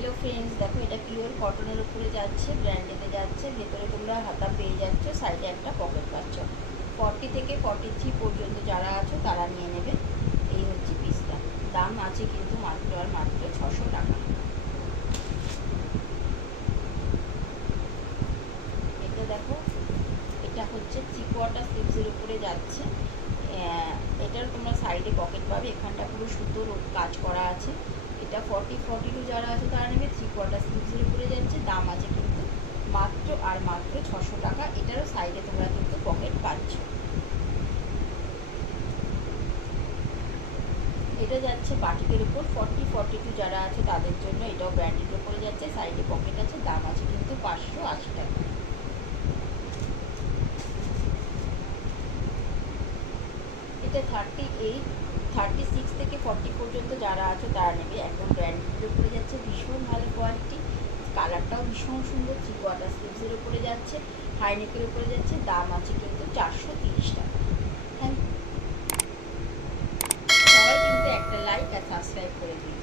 Hello friends, দেখো এটা pure কটনের উপরে যাচ্ছে, ব্র্যান্ডেতে যাচ্ছে। ভেতরে তোমরা হাতা পেয়ে যাচ্ছ, সাইডে একটা পকেট পাচ্ছ। 40 থেকে 43 পর্যন্ত যারা আছো তারা নিয়ে নেবে। এই হচ্ছে পিসটা। দাম আছে কিন্তু মাত্র আর মাত্র 600 টাকা। এটা দেখো, এটা হচ্ছে 3/4 স্লিভসের উপরে যাচ্ছে। এটার তোমরা সাইডে পকেট পাবে, এখানটা পুরো সুতোর কাজ করা আছে। এটা 40-42 যারা আছে তারা নেবে। 3/4 স্লিভসের উপরে যাচ্ছে, দাম আছে কিন্তু মাত্র আর মাত্র 600 টাকা। এটারও সাইডে তোমরা কিন্তু পকেট পাচ্ছ। এটা যাচ্ছে বাটিকের উপর, 40-42 যারা আছে তাদের জন্য। এটাও ব্র্যান্ডের উপরে যাচ্ছে, সাইডে পকেট আছে, দাম আছে কিন্তু 580 টাকা। এটা 36 থেকে 40 পর্যন্ত যারা আছে তারা নেবে। একদম ব্র্যান্ডের উপরে যাচ্ছে, ভীষণ ভালো কোয়ালিটি, কালারটাও ভীষণ সুন্দর। 3/4 স্লিভসের উপরে যাচ্ছে, হাইনেকের উপরে যাচ্ছে, দাম আছে কিন্তু 430 টাকা। সবাই কিন্তু একটা লাইক আর সাবস্ক্রাইব করে দিন।